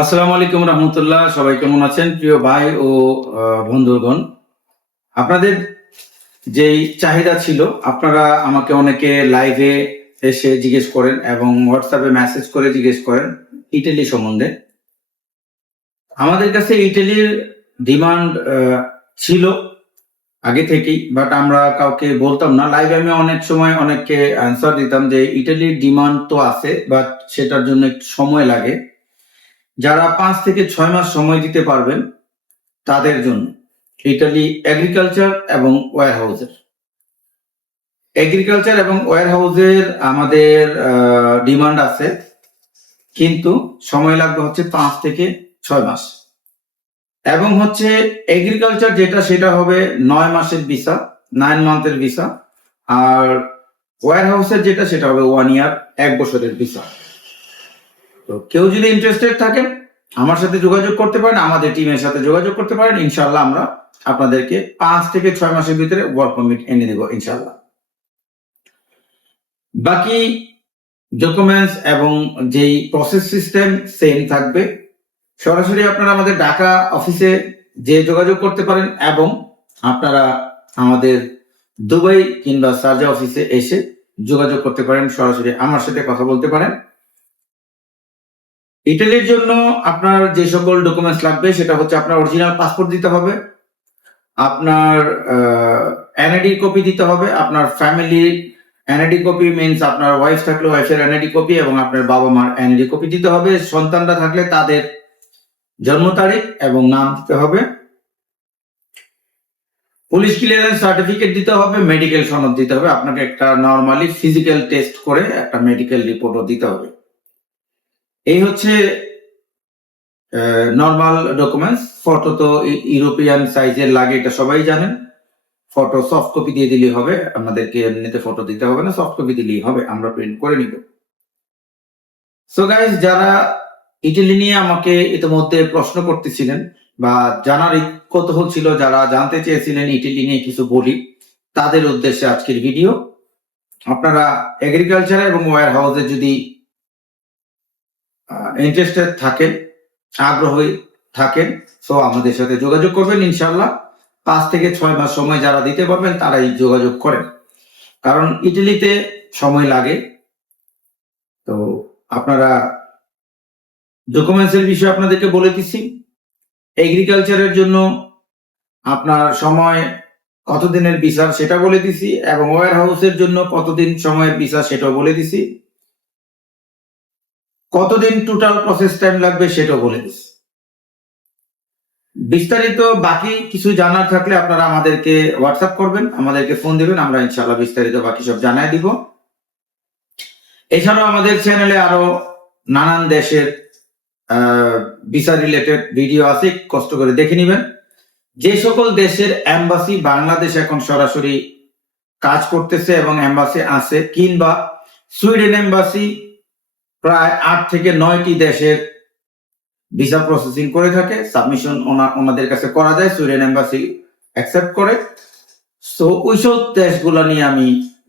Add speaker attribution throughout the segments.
Speaker 1: আসসালামু আলাইকুম রহমতুল্লাহ। সবাই কেমন আছেন? প্রিয় ভাই ও বন্ধুগণ। আপনাদের যেই চাহিদা ছিল, আপনারা আমাকে অনেকে লাইভে এসে জিজ্ঞেস করেন এবং হোয়াটসঅ্যাপে মেসেজ করে জিজ্ঞেস করেন ইটালি সম্বন্ধে। আমাদের কাছে ইটালির ডিমান্ড ছিল আগে থেকেই বাট আমরা কাউকে বলতাম না। লাইভে আমি অনেক সময় অনেককে অ্যান্সার দিতাম যে ইটালির ডিমান্ড তো আছে বাট সেটার জন্য সময় লাগে। যারা পাঁচ থেকে ছয় মাস সময় দিতে পারবেন তাদের জন্য ইটালি এগ্রিকালচার এবং ওয়ার হাউসের এগ্রিকালচার এবং ওয়ার হাউসের আমাদের ডিমান্ড আছে, কিন্তু সময় লাগবে হচ্ছে পাঁচ থেকে ছয় মাস। এবং হচ্ছে এগ্রিকালচার যেটা, সেটা হবে নয় মাসের ভিসা নাইন মান্থের ভিসা আর ওয়ার হাউসের যেটা, সেটা হবে ওয়ান ইয়ার এক বছরের ভিসা তো কেউ যদি ইন্টারেস্টেড থাকেন আমার সাথে যোগাযোগ করতে পারেন, আমাদের টিমের সাথে যোগাযোগ করতে পারেন ইনশাল্লাহ আমরা আপনাদেরকে পাঁচ থেকে ছয় মাসের ভিতরে ওয়ার্ক পারমিট এনে দেবো ইনশাল্লাহ বাকি ডকুমেন্টস এবং যেই প্রসেস সিস্টেম সেম থাকবে, সরাসরি আপনারা আমাদের ঢাকা অফিসে যে যোগাযোগ করতে পারেন এবং আপনারা আমাদের দুবাই কিংবা সার্জা অফিসে এসে যোগাযোগ করতে পারেন, সরাসরি আমার সাথে কথা বলতে পারেন। ইটালির জন্য আপনার যে সকল ডকুমেন্টস লাগবে, সেটা হচ্ছে আপনার অরিজিনাল পাসপোর্ট দিতে হবে, আপনার এনআইডি কপি দিতে হবে, আপনার ফ্যামিলির এনআইডি কপি মিনস আপনার ওয়াইফ থাকলে ওয়াইফের এনআইডি কপি এবং আপনার বাবা মার এনআইডি কপি দিতে হবে। সন্তানরা থাকলে তাদের জন্ম তারিখ এবং নাম দিতে হবে। পুলিশ ক্লিয়ারেন্স সার্টিফিকেট দিতে হবে মেডিকেল সনদ দিতে হবে। আপনাকে একটা নর্মালি ফিজিক্যাল টেস্ট করে একটা মেডিকেল রিপোর্টও দিতে হবে। এই হচ্ছে নর্মাল ডকুমেন্টস ফটো তো ইউরোপিয়ান সাইজের লাগে, এটা সবাই জানেন। ফটো সফট কপি দিয়ে দিলেই হবে, আমাদেরকে এমনিতে ফটো দিতে হবে না সফট কপি দিলেই হবে, আমরা প্রিন্ট করে নিব। সো গাইজ যারা ইটালি নিয়ে আমাকে ইতিমধ্যে প্রশ্ন করতেছিলেন, বা জানার কৌতূহল ছিল, যারা জানতে চেয়েছিলেন ইটালি নিয়ে কিছু বলি, তাদের উদ্দেশ্যে আজকের ভিডিও আপনারা এগ্রিকালচার এবং ওয়ার হাউসে যদি ইন্টারেস্টেড থাকেন, আগ্রহী থাকেন সো আমাদের সাথে যোগাযোগ করবেন ইনশাল্লাহ পাঁচ থেকে ছয় মাস সময় যারা দিতে পারবেন, তারাই যোগাযোগ করেন। কারণ ইটালিতে সময় লাগে। তো আপনারা ডকুমেন্টসের বিষয়ে আপনাদেরকে বলে দিচ্ছি। এগ্রিকালচারের জন্য আপনার সময় কতদিনের বিচার সেটা বলে দিছি এবং ওয়ার হাউসের জন্য কতদিন সময়ের বিচার সেটাও বলে দিছি কতদিন টোটাল প্রসেস টাইম লাগবে সেটাও বলে দিচ্ছি বিস্তারিত বাকি কিছু জানার থাকলে আপনারা আমাদেরকে হোয়াটসঅ্যাপ করবেন, আমাদেরকে ফোন দিবেন, আমরা ইনশাআল্লাহ বিস্তারিত বাকি সব জানাই দিব। এছাড়াও আমাদের চ্যানেলে আরও নানান দেশের ভিসা রিলেটেড ভিডিও আছে, কষ্ট করে দেখে নেবেন। যে সকল দেশের অ্যাম্বাসি বাংলাদেশ এখন সরাসরি কাজ করতেছে এবং অ্যাম্বাসি আছে, কিংবা সুইডেন এম্বাসি প্রায় আট থেকে নয়টি দেশের ভিসা প্রসেসিং করে থাকে। সাবমিশন ওনাদের কাছে করা যায় সুইডেন এম্বাসি অ্যাকসেপ্ট করে। সো ওইসব দেশগুলো নিয়ে আমি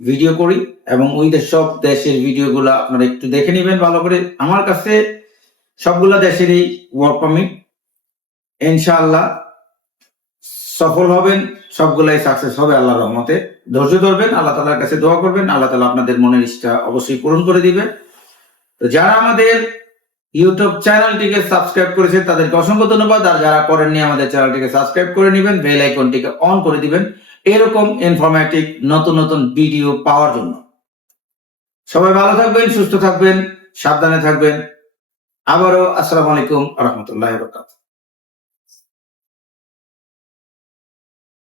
Speaker 1: ভিডিও করি এবং ওই সব দেশের ভিডিওগুলো আপনারা একটু দেখে নেবেন ভালো করে। আমার কাছে সবগুলা দেশেরই ওয়ার্ক পারমিট ইনশাআল্লাহ সফল হবেন, সবগুলাই সাকসেস হবে আল্লাহর রহমতে। ধৈর্য ধরবেন, আল্লাহ তালার কাছে দোয়া করবেন, আল্লাহ তালা আপনাদের মনের ইচ্ছা অবশ্যই পূরণ করে দিবে তো যারা আমাদের ইউটিউব চ্যানেলটিকে সাবস্ক্রাইব করেছে, তাদেরকে অসংখ্য ধন্যবাদ। আর যারা করেননি আমাদের চ্যানেলটিকে সাবস্ক্রাইব করে নেবেন, বেল আইকনটিকে অন করে দিবেন। এরকম ইনফরমেটিভ নতুন নতুন ভিডিও পাওয়ার জন্য। সবাই ভালো থাকবেন, সুস্থ থাকবেন, সাবধানে থাকবেন। আবারও আসসালামু আলাইকুম, রহমতুল্লাহ বরকাত